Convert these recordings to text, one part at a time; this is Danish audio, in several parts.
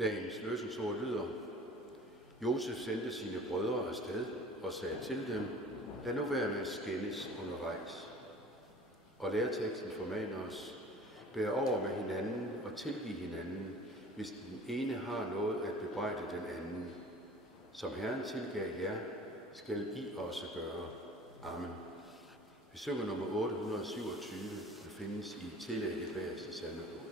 Dagens løsensord lyder: Josef sendte sine brødre afsted og sagde til dem: lad nu være med at skændes undervejs. Og lærteksten formaner os: bær over med hinanden og tilgiv hinanden, hvis den ene har noget at bebrejde den anden. Som Herren tilgav jer, skal I også gøre. Amen. Vi synger nummer 827, der findes i tillægget bagerst i salmebogen.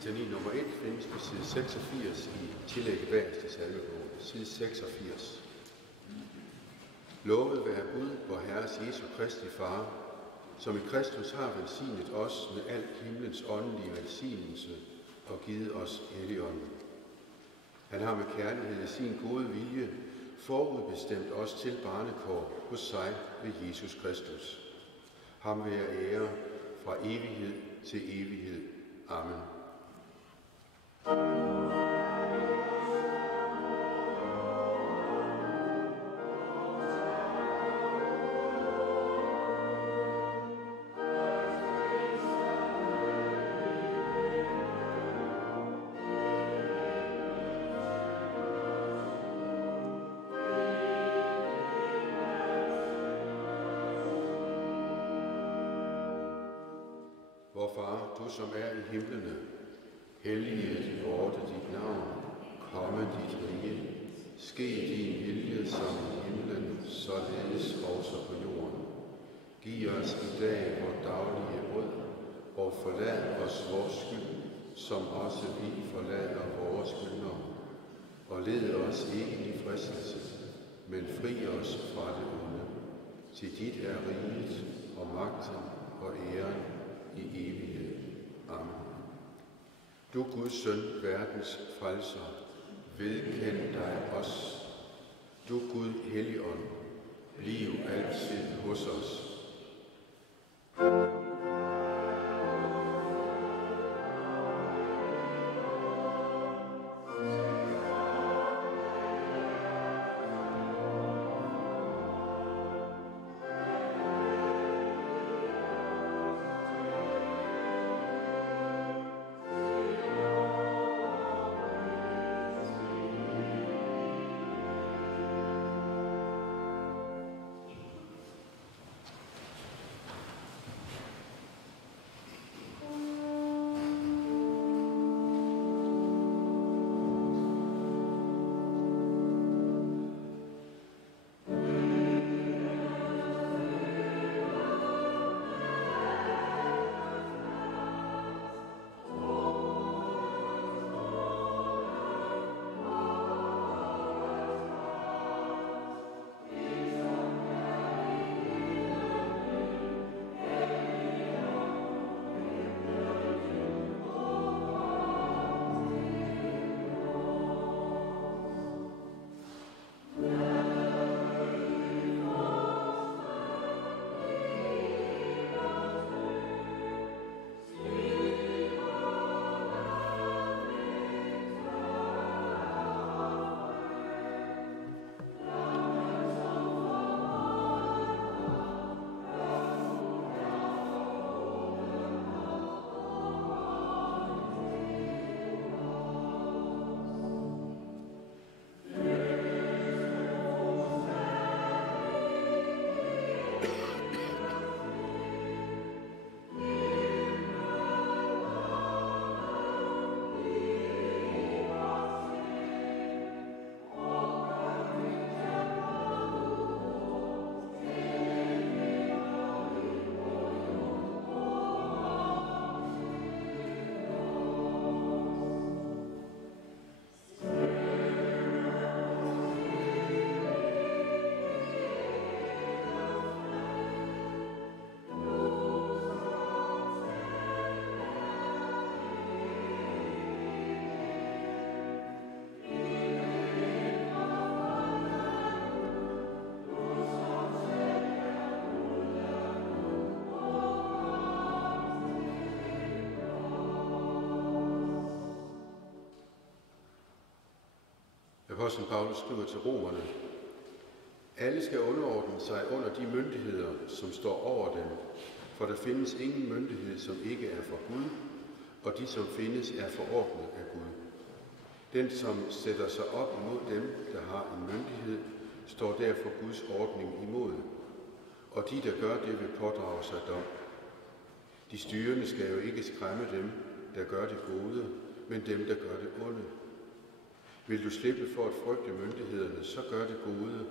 Litani nummer 1 findes på side 86 i tillægget bagerst til salmebogen, side 86. Lovet være Gud, vor Herres Jesu Kristi Far, som i Kristus har velsignet os med al himlens åndelige velsignelse og givet os Helligånden. Han har med kærlighed i sin gode vilje forudbestemt os til barnekår hos sig ved Jesus Kristus. Ham vil jeg ære fra evighed til evighed. Amen. Vor Far, du som er i himlene, helliget vorte dit navn, komme dit rige, ske din vilje som i himlen, således også på jorden. Giv os i dag vort daglige brød, og forlad os vores skyld, som også vi forlader vores skyldnere. Og led os ikke i fristelse, men fri os fra det onde. Til dit er riget og magten og æren i evighed. Amen. Du Guds søn, verdens frelser, vedkend dig os. Du Gud Helligånd, bliv altid hos os. Apostlen Paulus skriver til romerne: Alle skal underordne sig under de myndigheder, som står over dem, for der findes ingen myndighed, som ikke er fra Gud, og de, som findes, er forordnet af Gud. Den, som sætter sig op imod dem, der har en myndighed, står derfor Guds ordning imod, og de, der gør det, vil pådrage sig dom. De styrende skal jo ikke skræmme dem, der gør det gode, men dem, der gør det onde. Vil du slippe for at frygte myndighederne, så gør det gode,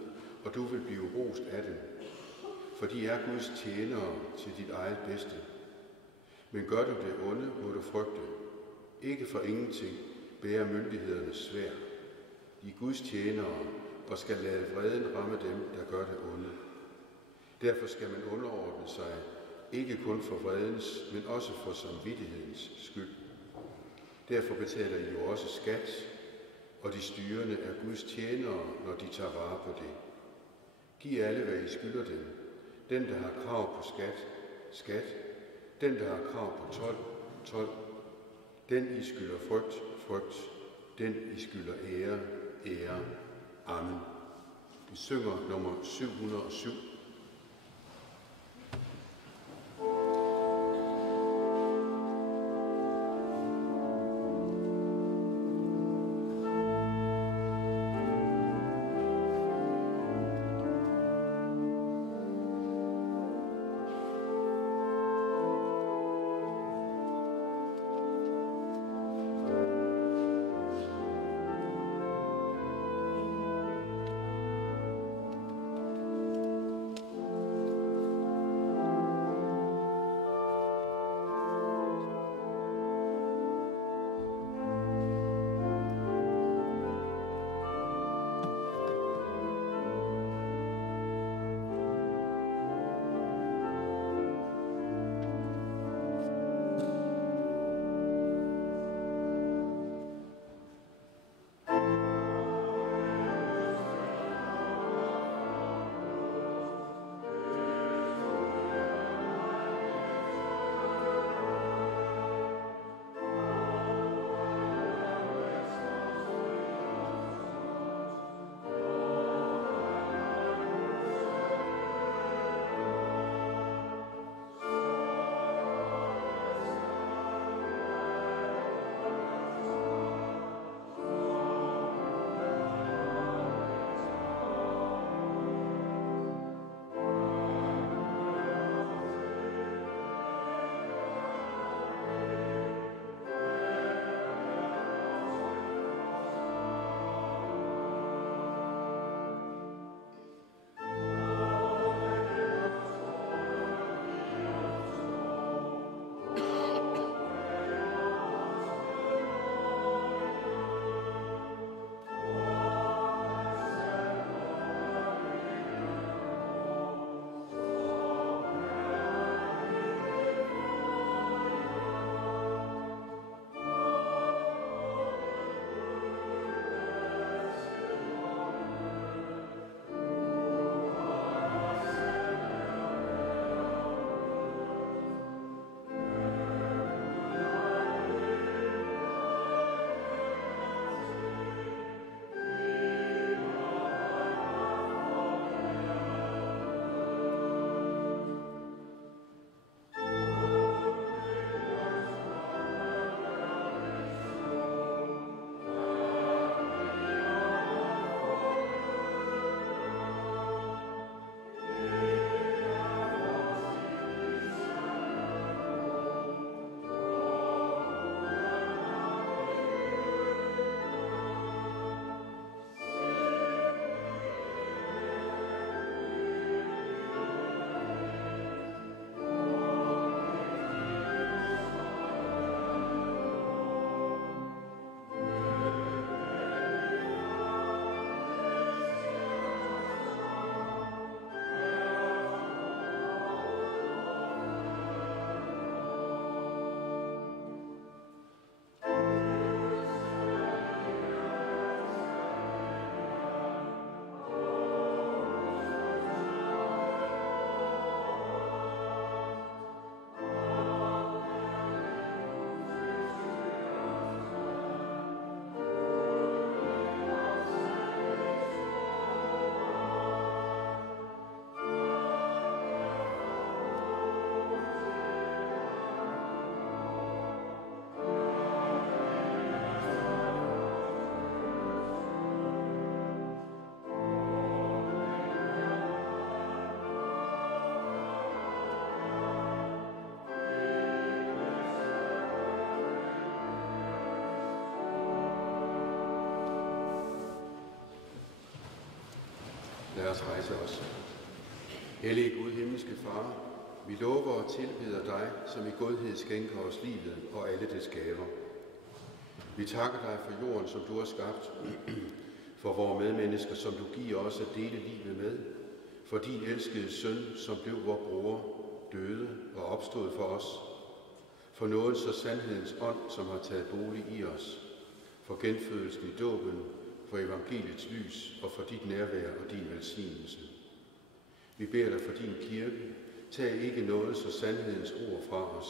og du vil blive rost af dem. For de er Guds tjenere til dit eget bedste. Men gør du det onde, må du frygte. ikke for ingenting bærer myndighedernes sværd. De er Guds tjenere og skal lade vreden ramme dem, der gør det onde. Derfor skal man underordne sig, ikke kun for vredens, men også for samvittighedens skyld. Derfor betaler I jo også skat, og de styrende er Guds tjenere, når de tager vare på det. Giv alle, hvad I skylder dem. Den, der har krav på skat, skat. Den, der har krav på told, told. Den, I skylder frygt, frygt. Den, I skylder ære, ære. Amen. Vi synger nummer 707. Lad os rejse os. Hellige Gud, himmelske Far, vi lover og tilbeder dig, som i godhed skænker os livet og alle dets gaver. Vi takker dig for jorden, som du har skabt, for vores medmennesker, som du giver os at dele livet med, for din elskede søn, som blev vor bror, døde og opstod for os, for nådens og sandhedens ånd, som har taget bolig i os, for genfødelsen i dåben, for evangeliets lys og for dit nærvær og din velsignelse. Vi beder dig for din kirke, tag ikke nådens og sandhedens ord fra os.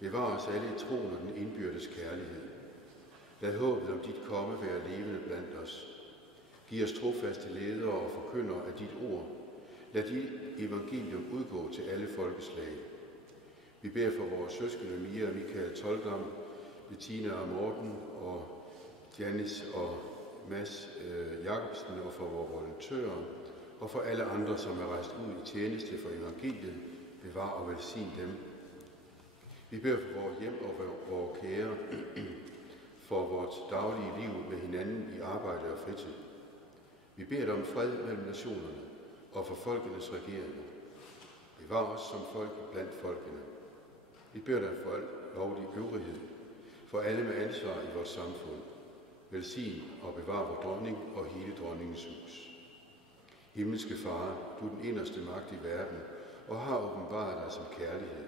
Bevar os alle i troen og den indbyrdes kærlighed. Lad håbet om dit komme være levende blandt os. Giv os trofaste ledere og forkyndere af dit ord. Lad dit evangelium udgå til alle folkeslag. Vi beder for vores søskende Mia og Michael Toldam, Bettina og Morten og Janis og Mads Jacobsen og for vores volontører og for alle andre, som er rejst ud i tjeneste for evangeliet. Bevar og velsign dem. Vi beder for vores hjem og for vores kære, for vores daglige liv med hinanden i arbejde og fritid. Vi beder dig om fred mellem nationerne og for folkenes regeringer. Bevar os som folk blandt folkene. Vi beder dig for lovlig øvrighed, for alle med ansvar i vores samfund. Velsign og bevar vor dronning og hele dronningens hus. Himmelske Far, du er den inderste magt i verden og har åbenbaret dig som kærlighed.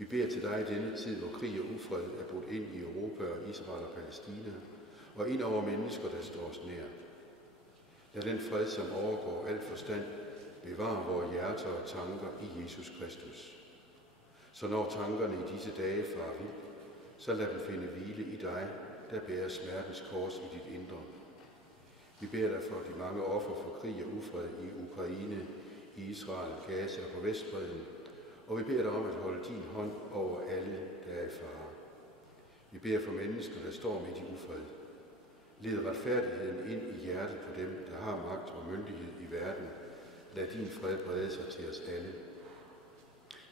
Vi beder til dig i denne tid, hvor krig og ufred er brudt ind i Europa og Israel og Palæstina, og ind over mennesker, der står os nær. Lad den fred, som overgår al forstand, bevare vores hjerter og tanker i Jesus Kristus. Så når tankerne i disse dage farer vild, så lad dem finde hvile i dig, der bærer smertens kors i dit indre. Vi beder dig for de mange offer for krig og ufred i Ukraine, i Israel, Gaza og på Vestbredden, og vi beder dig om at holde din hånd over alle, der er i fare. Vi beder for mennesker, der står midt i ufred. Led retfærdigheden ind i hjertet på dem, der har magt og myndighed i verden. Lad din fred brede sig til os alle.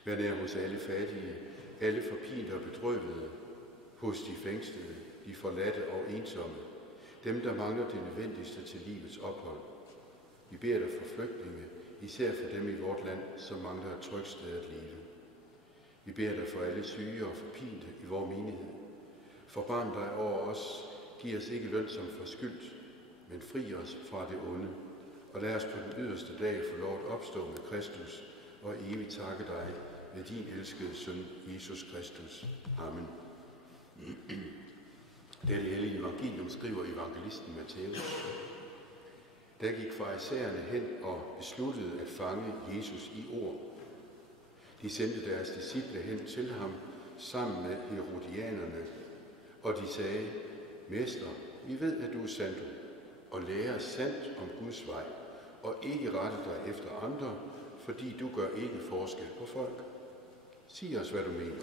Vær nær hos alle fattige, alle forpinte og bedrøvede, hos de fængslede, de forladte og ensomme, dem, der mangler det nødvendigste til livets ophold. Vi beder dig for flygtninge, især for dem i vort land, som mangler et trygt sted at leve. Vi beder dig for alle syge og forpinte i vor menighed. Forbarm dig over os, giv os ikke løn som forskyldt, men fri os fra det onde, og lad os på den yderste dag få lov at opstå med Kristus og evigt takke dig ved din elskede søn, Jesus Kristus. Amen. Dette hellige evangelium skriver evangelisten Matthæus. Der gik farisæerne hen og besluttede at fange Jesus i ord. De sendte deres disciple hen til ham sammen med herodianerne, og de sagde, Mester, vi ved, at du er sandt og lærer sandt om Guds vej, og ikke retter dig efter andre, fordi du gør ikke forskel på folk. Sig os, hvad du mener.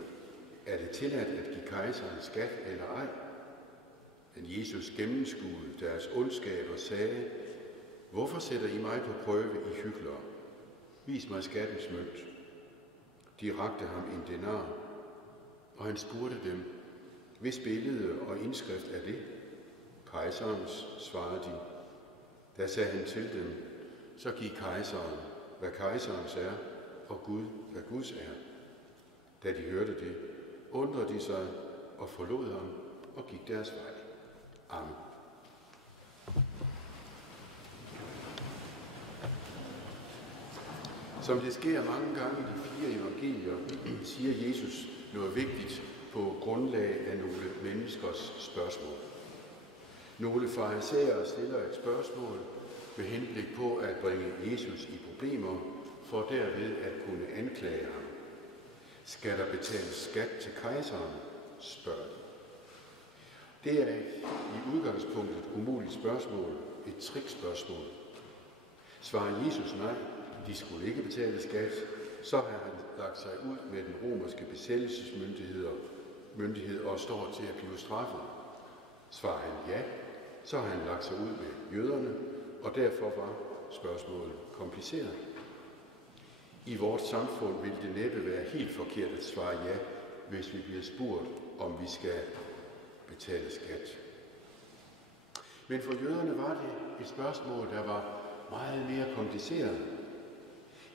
Er det tilladt at give kejseren skat eller ej? Men Jesus gennemskuede deres ondskab og sagde, hvorfor sætter I mig på prøve, I hyklere? Vis mig skattens mønt. De rakte ham en denar, og han spurgte dem, hvis billede og indskrift er det? Kejserens, svarede de. Da sagde han til dem, så giv kejseren, hvad kejserens er, og Gud, hvad Guds er. Da de hørte det, undrede de sig og forlod ham og gik deres vej. Amen. Som det sker mange gange i de 4 evangelier, siger Jesus noget vigtigt på grundlag af nogle menneskers spørgsmål. Nogle farisæere stiller et spørgsmål med henblik på at bringe Jesus i problemer, for derved at kunne anklage ham. Skal der betales skat til kejseren? Spørger de. Det er i udgangspunktet et umuligt spørgsmål, et trikspørgsmål. Svarer Jesus nej, de skulle ikke betale skat, så har han lagt sig ud med den romerske besættelsesmyndighed og står til at blive straffet. Svarer han ja, så har han lagt sig ud med jøderne, og derfor var spørgsmålet kompliceret. I vores samfund vil det næppe være helt forkert at svare ja, hvis vi bliver spurgt, om vi skal betale skat. Men for jøderne var det et spørgsmål, der var meget mere kompliceret.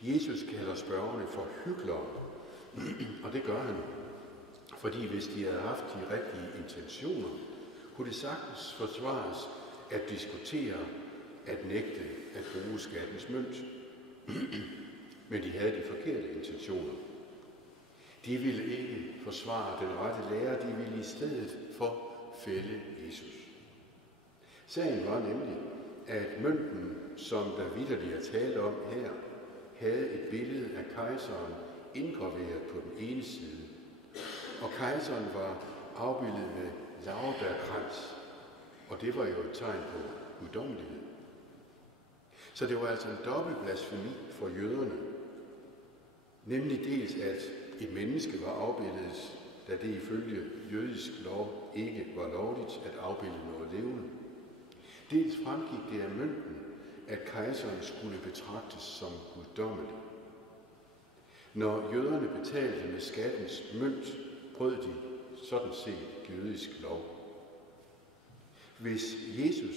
Jesus kalder spørgerne for hyklere, og det gør han, Fordi hvis de havde haft de rigtige intentioner, kunne det sagtens forsvares at diskutere at nægte at bruge skattens mønt. Men de havde de forkerte intentioner. De ville ikke forsvare den rette lære, de ville i stedet for fælde Jesus. Sagen var nemlig, at mønten, som der vitterligt er tale om her, havde et billede af kejseren indgraveret på den ene side. Og kejseren var afbildet med laurbærkrans, og det var jo et tegn på guddommelighed. Så det var altså en dobbelt blasfemi for jøderne. Nemlig dels, at et menneske var afbildet, da det ifølge jødisk lov ikke var lovligt at afbilde noget levende. Dels fremgik det af mønten, at kejseren skulle betragtes som guddommelig. Når jøderne betalte med skattens mønt, brød de sådan set jødisk lov. Hvis Jesus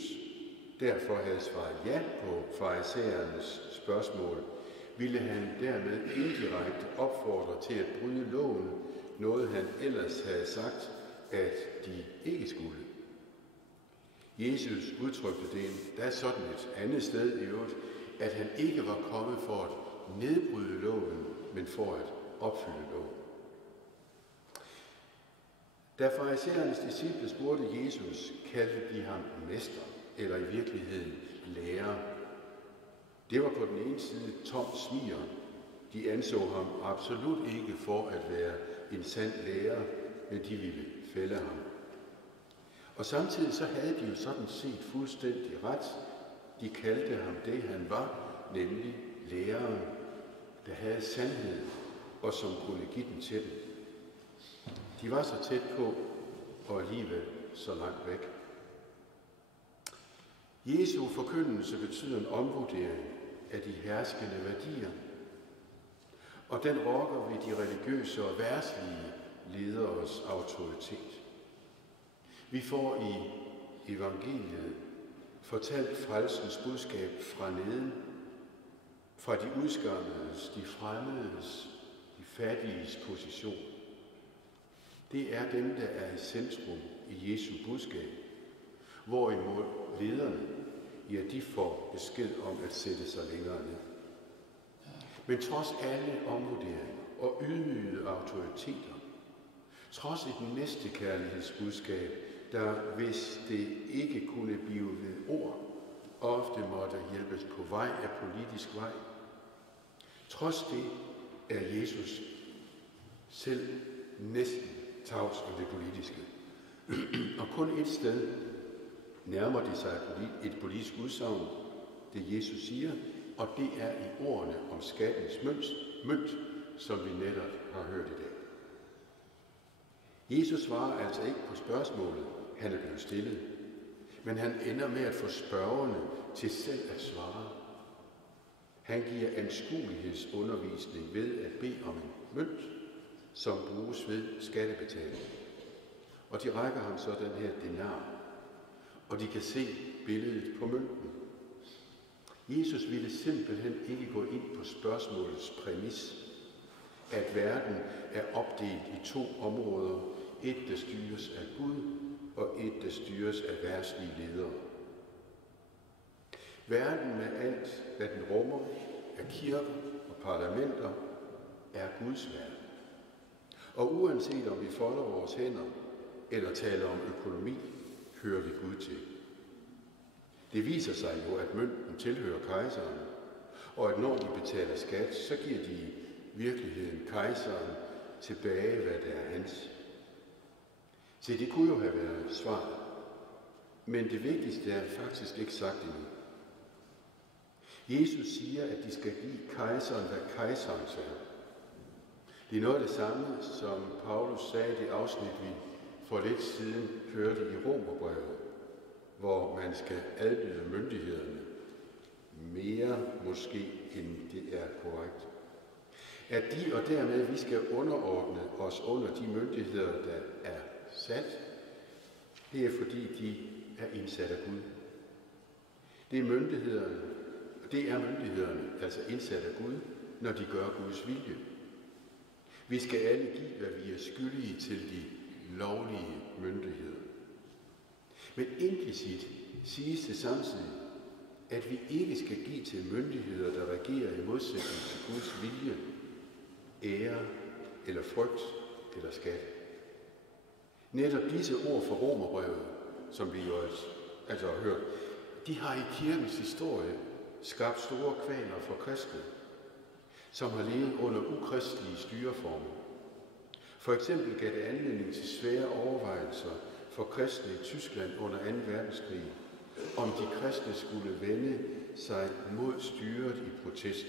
derfor havde svaret ja på farisæernes spørgsmål, ville han dermed indirekte opfordre til at bryde loven, noget han ellers havde sagt, at de ikke skulle. Jesus udtrykte det endda sådan et andet sted i øvrigt, at han ikke var kommet for at nedbryde loven, men for at opfylde loven. Da farisæernes disciple spurgte Jesus, kaldte de ham mester, eller i virkeligheden lærer. Det var på den ene side tom smiger. De anså ham absolut ikke for at være en sand lærer, men de ville fælde ham. Og samtidig så havde de jo sådan set fuldstændig ret. De kaldte ham det, han var, nemlig læreren, der havde sandhed, og som kunne give den til dem. De var så tæt på, og alligevel så langt væk. Jesu forkyndelse betyder en omvurdering af de herskende værdier, og den rokker ved de religiøse og verdslige lederes autoritet. Vi får i evangeliet fortalt frelsens budskab fra neden, fra de udskammedes, de fremmedes, de fattiges position. Det er dem, der er i centrum i Jesu budskab, hvorimod lederne, ja, de får besked om at sætte sig længere ned. Men trods alle omvurderinger og ydmygede autoriteter, trods et næstekærlighedsbudskab, der, hvis det ikke kunne blive ved ord, ofte måtte hjælpes på vej af politisk vej, trods det er Jesus selv næsten tavs om det politiske. Og kun et sted nærmer det sig et politisk udsagn, det Jesus siger, og det er i ordene om skattens mønt, som vi netop har hørt i dag. Jesus svarer altså ikke på spørgsmålet, han er blevet stillet, men han ender med at få spørgerne til selv at svare. Han giver anskuelighedsundervisning ved at bede om en mønt, som bruges ved skattebetaling. Og de rækker ham så den her denar, og de kan se billedet på mønten. Jesus ville simpelthen ikke gå ind på spørgsmålets præmis, at verden er opdelt i to områder, et der styres af Gud, og et der styres af verdslige ledere. Verden med alt, hvad den rummer, af kirker og parlamenter, er Guds verden. Og uanset om vi folder vores hænder eller taler om økonomi, hører vi Gud til. Det viser sig jo, at mønten tilhører kejseren, og at når de betaler skat, så giver de i virkeligheden kejseren tilbage, hvad der er hans. Så det kunne jo have været svaret, men det vigtigste er faktisk ikke sagt endnu. Jesus siger, at de skal give kejseren, hvad kejserens er. Det er noget af det samme, som Paulus sagde i det afsnit, vi for lidt siden hørte i Romerbrevet, hvor man skal adlyde myndighederne mere måske, end det er korrekt. At de og dermed vi skal underordne os under de myndigheder, der er sat, det er fordi de er indsat af Gud. Det er myndighederne, altså indsat af Gud, når de gør Guds vilje. Vi skal alle give, hvad vi er skyldige til de lovlige myndigheder. Men implicit siges det samtidig, at vi ikke skal give til myndigheder, der regerer i modsætning til Guds vilje, ære eller frygt eller skat. Netop disse ord fra Romerbrevet, som vi jo altså har hørt, de har i kirkens historie skabt store kvaler for kristne, som har levet under ukristelige styreformer. For eksempel gav det anledning til svære overvejelser for kristne i Tyskland under 2. verdenskrig, om de kristne skulle vende sig mod styret i protest.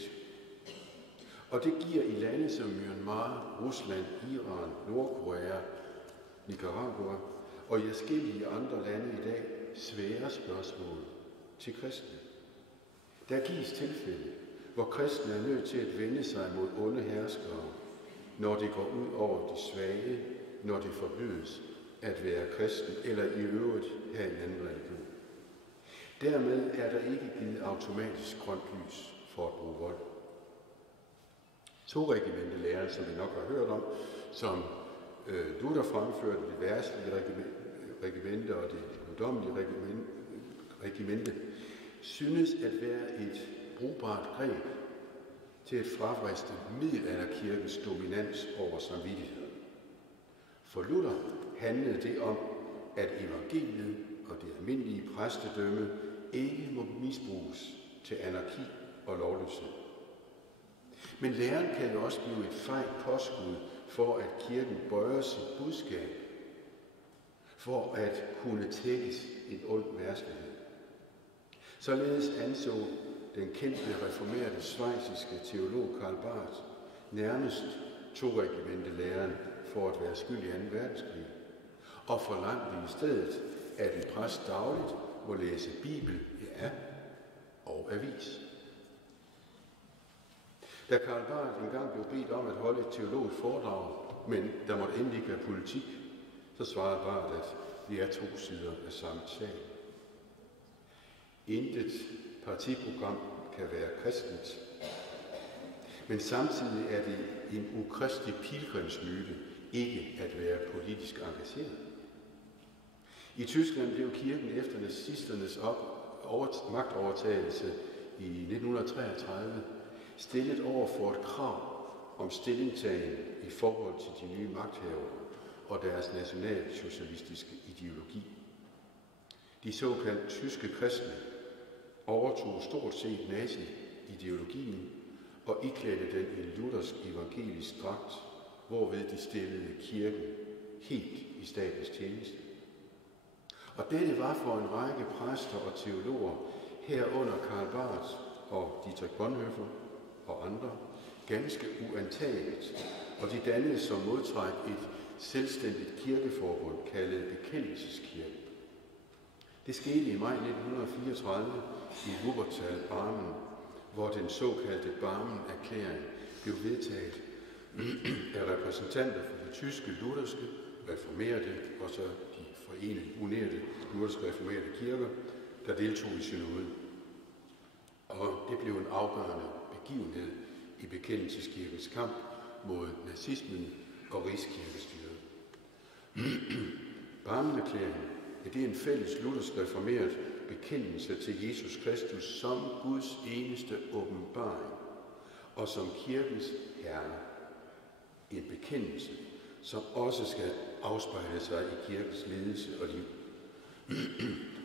Og det giver i lande som Myanmar, Rusland, Iran, Nordkorea, Nicaragua og i forskellige andre lande i dag svære spørgsmål til kristne. Der gives tilfælde, hvor kristne er nødt til at vende sig mod onde herskere, når det går ud over de svage, når det forbydes at være kristen eller i øvrigt have en anden religion. Dermed er der ikke givet automatisk grønt lys for at bruge vold. Toregimentelæren, som vi nok har hørt om, som Luther fremførte, det verdslige regimente og det guddommelige regimente, synes at være et brugbart greb til at fravriste middelalderkirkens dominans over samvittigheden. For Luther handlede det om, at evangeliet og det almindelige præstedømme ikke må misbruges til anarki og lovløshed. Men læren kan jo også blive et fejt påskud for, at kirken bøjer sit budskab, for at kunne tækkes en ond verdslighed. Således anså den kendte reformerede schweiziske teolog Karl Barth nærmest toregimentelæren for at være skyld i 2. verdenskrig, og forlangte i stedet, at en præst dagligt må læse Bibel, ja, og avis. Da Karl Barth engang blev bedt om at holde et teologisk foredrag, men der måtte endelig ikke være politik, så svarede Barth, at vi er 2 sider af samme sag. Intet partiprogram kan være kristent, men samtidig er det en ukristelig pilgrimsmyte ikke at være politisk engageret. I Tyskland blev kirken efter nazisternes magtovertagelse i 1933 stillet over for et krav om stillingtagen i forhold til de nye magthavere og deres nationalsocialistiske ideologi. De såkaldte tyske kristne overtog stort set nazi-ideologien og iklædte den i luthersk evangelisk dragt, hvorved de stillede kirken helt i statens tjeneste. Og dette var for en række præster og teologer, herunder Karl Barth og Dietrich Bonhoeffer og andre, ganske uantageligt, og de dannede som modtræk et selvstændigt kirkeforbund kaldet Bekendelseskirken. Det skete i maj 1934 i Wuppertal-Barmen, hvor den såkaldte Barmen-erklæring blev vedtaget af repræsentanter for de tyske lutherske, reformerede og så de forenede unerede lutherske reformerede kirker, der deltog i synoden. Og det blev en afgørende begivenhed i Bekendelseskirkens kamp mod nazismen og rigskirkestyret. Barmen-erklæringen, det er en fælles luthersk reformeret bekendelse til Jesus Kristus som Guds eneste åbenbaring og som kirkens herre. En bekendelse, som også skal afspejle sig i kirkens ledelse og liv.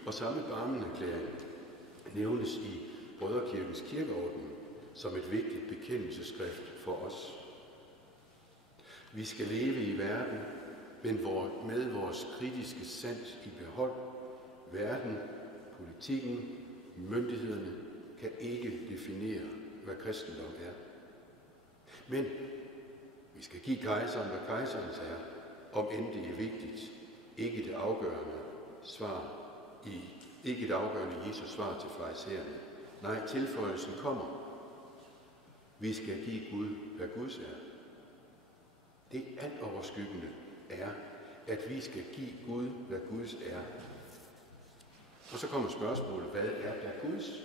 Og samme Barmen-erklæring nævnes i Brødrekirkens kirkeorden som et vigtigt bekendelsesskrift for os. Vi skal leve i verden, men med vores kritiske sans i behold. Verden, politikken, myndighederne kan ikke definere, hvad kristendom er. Men vi skal give kejseren, hvad kejserens er, om end det er vigtigt, ikke det afgørende Jesus svar til farisæerne. Nej, tilføjelsen kommer. Vi skal give Gud, hvad Guds er. Det alt overskyggende er, at vi skal give Gud, hvad Guds er. Og så kommer spørgsmålet, hvad er der Guds?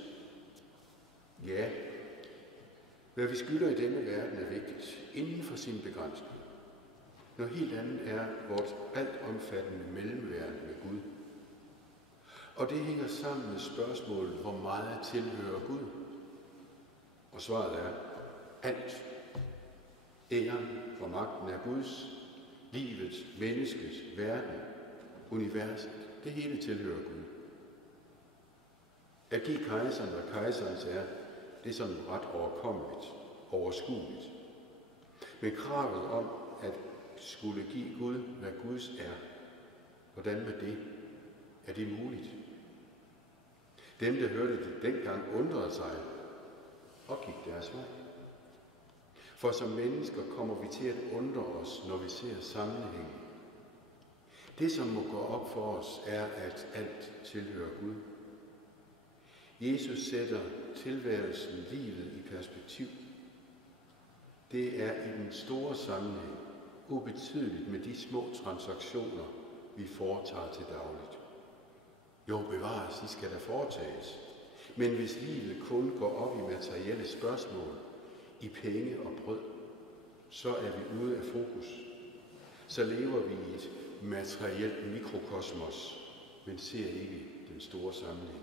Ja, Hvad vi skylder i denne verden er vigtigt, inden for sin begrænsning. Noget helt andet er vort altomfattende mellemværende med Gud. Og det hænger sammen med spørgsmålet, hvor meget tilhører Gud? Og svaret er alt. Æren og magten er Guds, livet, menneskets, verden, universet, det hele tilhører Gud. At give kejseren, hvad kejserens er, det er sådan ret overkommeligt, overskueligt. Men kravet om at skulle give Gud, hvad Guds er, hvordan med det? Er det muligt? Dem, der hørte det dengang, undrede sig og gik deres vej. For som mennesker kommer vi til at undre os, når vi ser sammenhængen. Det, som må gå op for os, er, at alt tilhører Gud. Jesus sætter tilværelsen, livet i perspektiv. Det er i den store sammenhæng ubetydeligt med de små transaktioner, vi foretager til dagligt. Jo, bevares, de skal der foretages. Men hvis livet kun går op i materielle spørgsmål, i penge og brød, så er vi ude af fokus. Så lever vi i et materielt mikrokosmos, men ser ikke den store sammenhæng.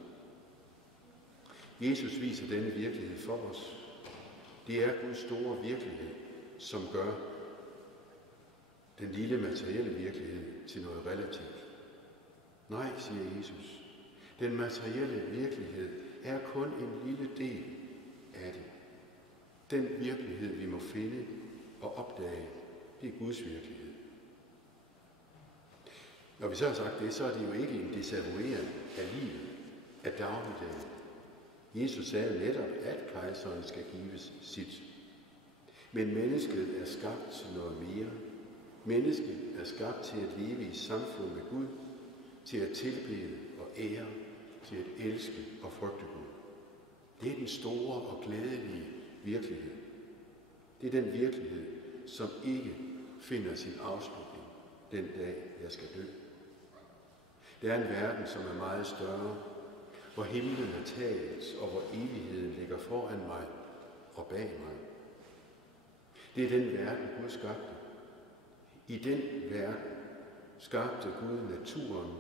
Jesus viser denne virkelighed for os. Det er Guds store virkelighed, som gør den lille materielle virkelighed til noget relativt. Nej, siger Jesus. Den materielle virkelighed er kun en lille del af det. Den virkelighed, vi må finde og opdage, det er Guds virkelighed. Når vi så har sagt det, så er det jo ikke en desavouering af livet, af dagligdagen. Jesus sagde netop, at kejseren skal gives sit. Men mennesket er skabt til noget mere. Mennesket er skabt til at leve i samfund med Gud, til at tilbede og ære, til at elske og frygte Gud. Det er den store og glædelige virkelighed. Det er den virkelighed, som ikke finder sin afslutning den dag, jeg skal dø. Det er en verden, som er meget større, hvor himlen er taget, og hvor evigheden ligger foran mig og bag mig. Det er den verden, Gud skabte. I den verden skabte Gud naturen,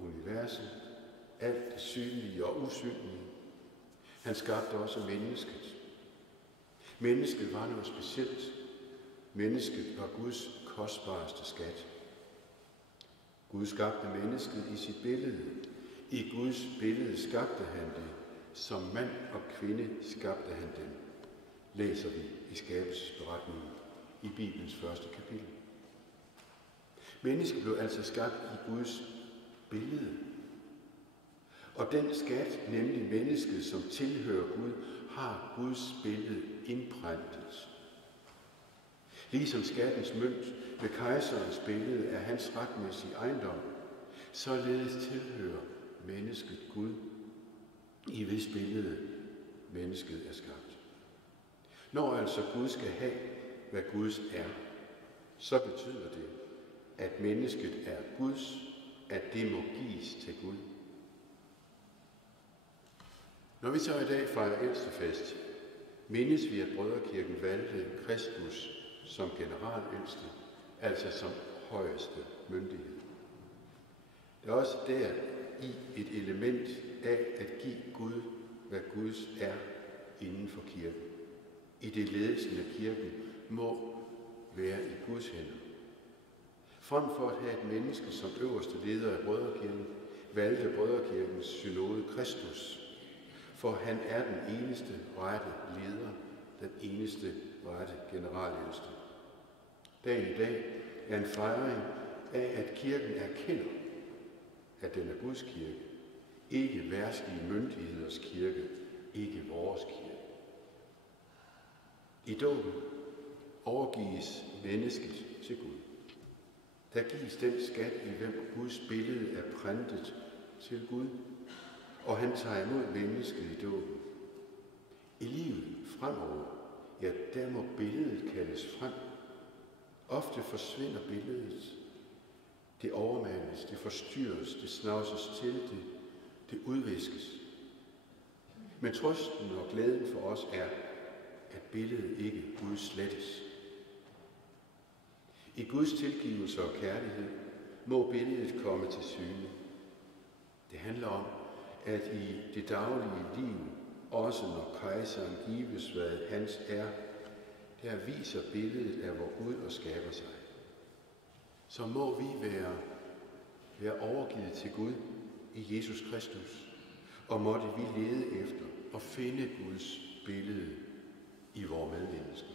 universet, alt det synlige og usynlige. Han skabte også mennesket. Mennesket var noget specielt. Mennesket var Guds kostbareste skat. Gud skabte mennesket i sit billede. I Guds billede skabte han det. Som mand og kvinde skabte han dem. Læser vi i skabelsesberetningen i Bibelens første kapitel. Mennesket blev altså skabt i Guds billede. Og den skat, nemlig mennesket, som tilhører Gud, har Guds billede indprintet. Ligesom skattens mønt med kejserens billede er hans retmæssige ejendom, således tilhører mennesket Gud, i hvis billede mennesket er skabt. Når altså Gud skal have, hvad Guds er, så betyder det, at mennesket er Guds, at det må gives til Gud. Når vi så i dag fejrer ældstefest, mindes vi, at Brødrekirken valgte Kristus som generalældste, altså som højeste myndighed. Der er også der i et element af at give Gud, hvad Guds er inden for kirken. I det ledelsen af kirken må være i Guds hænder. Frem for at have et menneske som øverste leder af Brødrekirken, valgte Brødrekirkens synode Kristus, for han er den eneste rette leder, den eneste rette generalældste. Dagen i dag er en fejring af, at kirken erkender, at den er Guds kirke, ikke verdslige myndigheders kirke, ikke vores kirke. I dåben overgives mennesket til Gud. Der gives den skat, i hvem Guds billede er printet til Gud, og han tager imod mennesket i dåben. I livet fremover, ja, der må billedet kaldes frem. Ofte forsvinder billedet. Det overmales, det forstyrres, det snavses til, det udviskes. Men trøsten og glæden for os er, at billedet ikke udslettes. I Guds tilgivelse og kærlighed må billedet komme til syne. Det handler om, at i det daglige liv, også når kejseren gives, hvad hans er, der viser billedet af vor Gud og skaber sig. Så må vi være overgivet til Gud i Jesus Kristus, og måtte vi lede efter og finde Guds billede i vores medmennesker.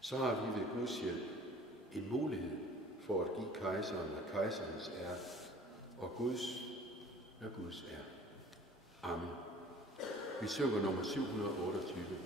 Så har vi ved Guds hjælp en mulighed for at give kejseren, hvad kejserens er, og Guds, hvad Guds er. Amen. Vi synger nummer 728.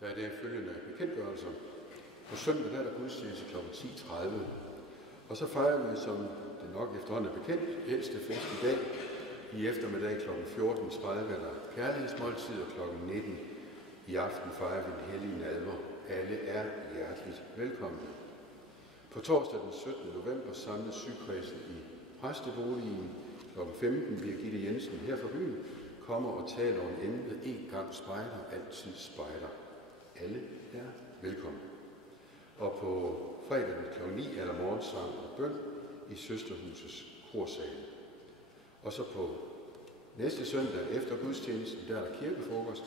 Der er der følgende bekendtgørelser. På søndag der er der gudstjeneste kl. 10.30. Og så fejrer vi, som det nok efterhånden er bekendt, ældste fest i dag. I eftermiddag kl. 14.30 er der kærlighedsmåltid, og kl. 19 i aften fejrer vi den hellige nadver. Alle er hjerteligt velkomne. På torsdag den 17. november samles sygekredsen i præsteboligen. Kl. 15 Birgitte Jensen her fra byen kommer og taler om emnet en gang spejder, altid spejder. Alle er velkomne. Og på fredag kl. 9 er der morgensang og bøn i Søsterhusets korsal. Og så på næste søndag efter gudstjenesten, der er der kirkefrokost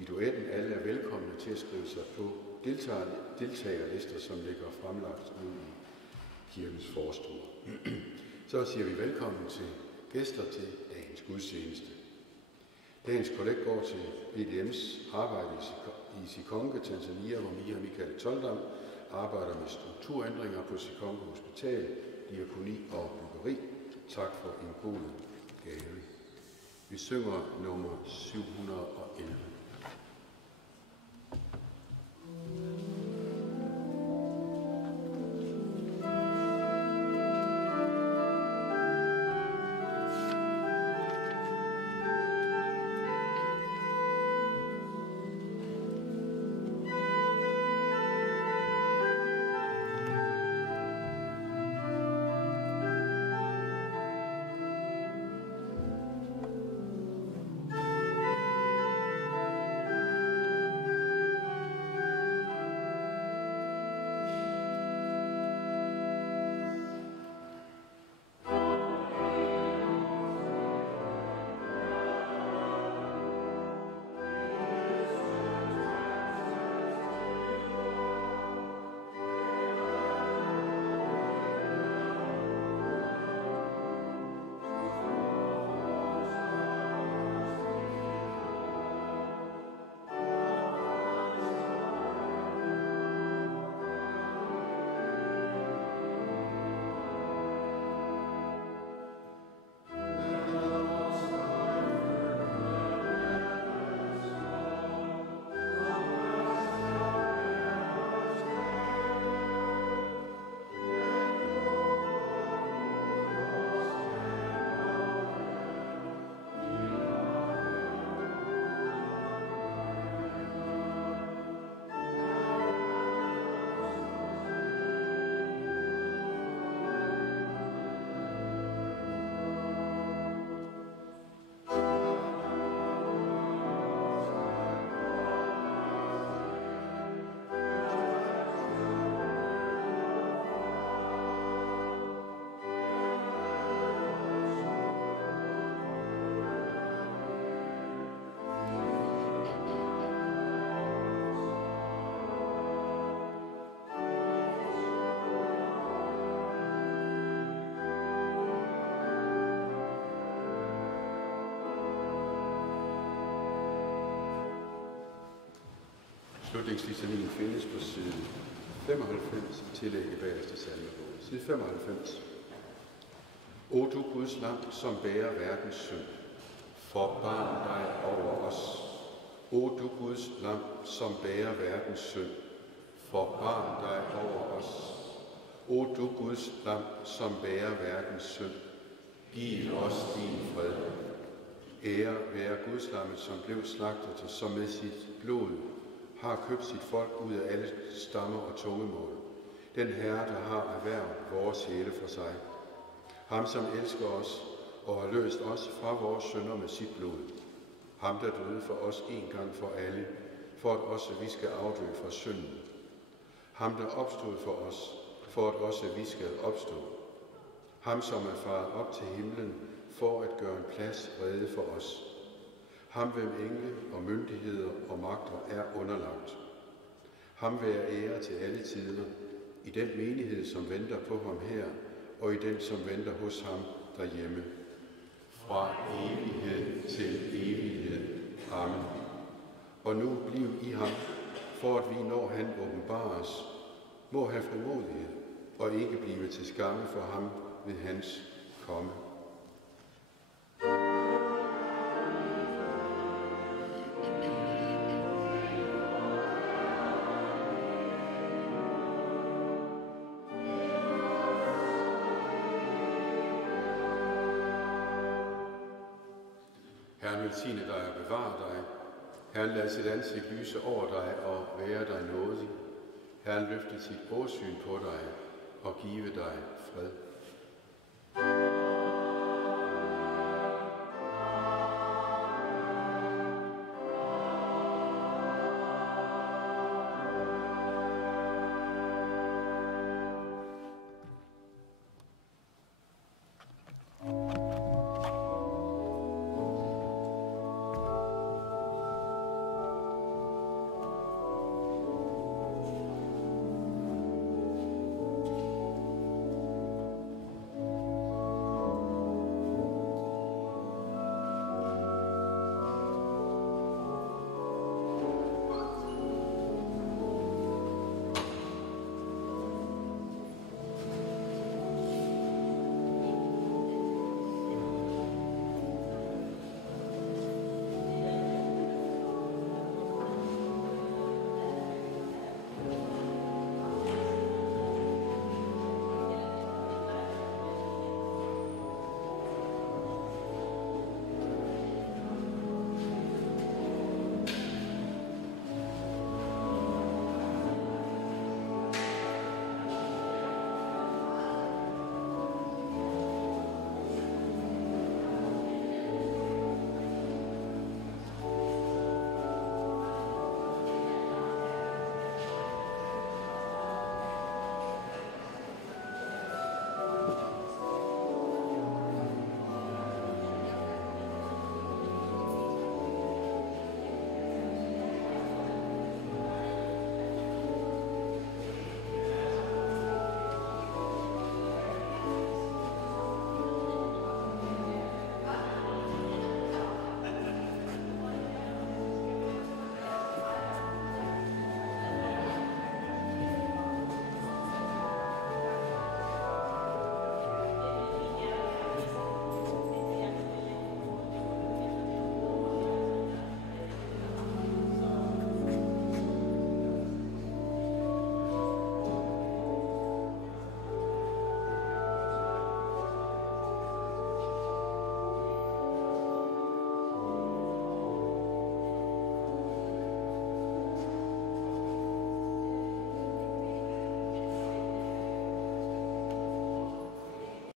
i duetten. Alle er velkomne til at skrive sig på deltagerlister, som ligger fremlagt ude i kirkens forstue. Så siger vi velkommen til gæster til dagens gudstjeneste. Dagens kollekt går til BDM's arbejde i Sikonge, Tanzania, hvor Mia Michael Toldam arbejder med strukturændringer på Sikonge Hospital, diakoni og byggeri. Tak for en god gave. Vi synger nummer 711. Slutningslitanien findes på side 95 i tillægget bagerste salmebog. Side 95. O du Guds lam, som bærer verdens synd, forbarm dig over os. O du Guds lam, som bærer verdens synd, forbarm dig over os. O du Guds lam, som bærer verdens synd, giv os din fred. Ære være Guds lammet, som blev slagtet, og som med sit blod har købt sit folk ud af alle stammer og tungemål. Den Herre, der har erhvervet vores sjæle for sig. Ham, som elsker os og har løst os fra vores synder med sit blod. Ham, der døde for os en gang for alle, for at også vi skal afdø fra synden. Ham, der opstod for os, for at også vi skal opstå. Ham, som er faret op til himlen, for at gøre en plads rede for os. Ham, hvem engle og myndigheder og magter er underlagt. Ham være ære til alle tider, i den menighed, som venter på ham her, og i den, som venter hos ham derhjemme. Fra evighed til evighed. Amen. Og nu bliv i ham, for at vi, når han åbenbares, må have frimodighed, og ikke blive til skamme for ham ved hans komme. Herren velsigne dig og bevare dig. Herren lad sit ansigt lyse over dig og være dig nådig. Herren løfte sit åsyn på dig og give dig fred.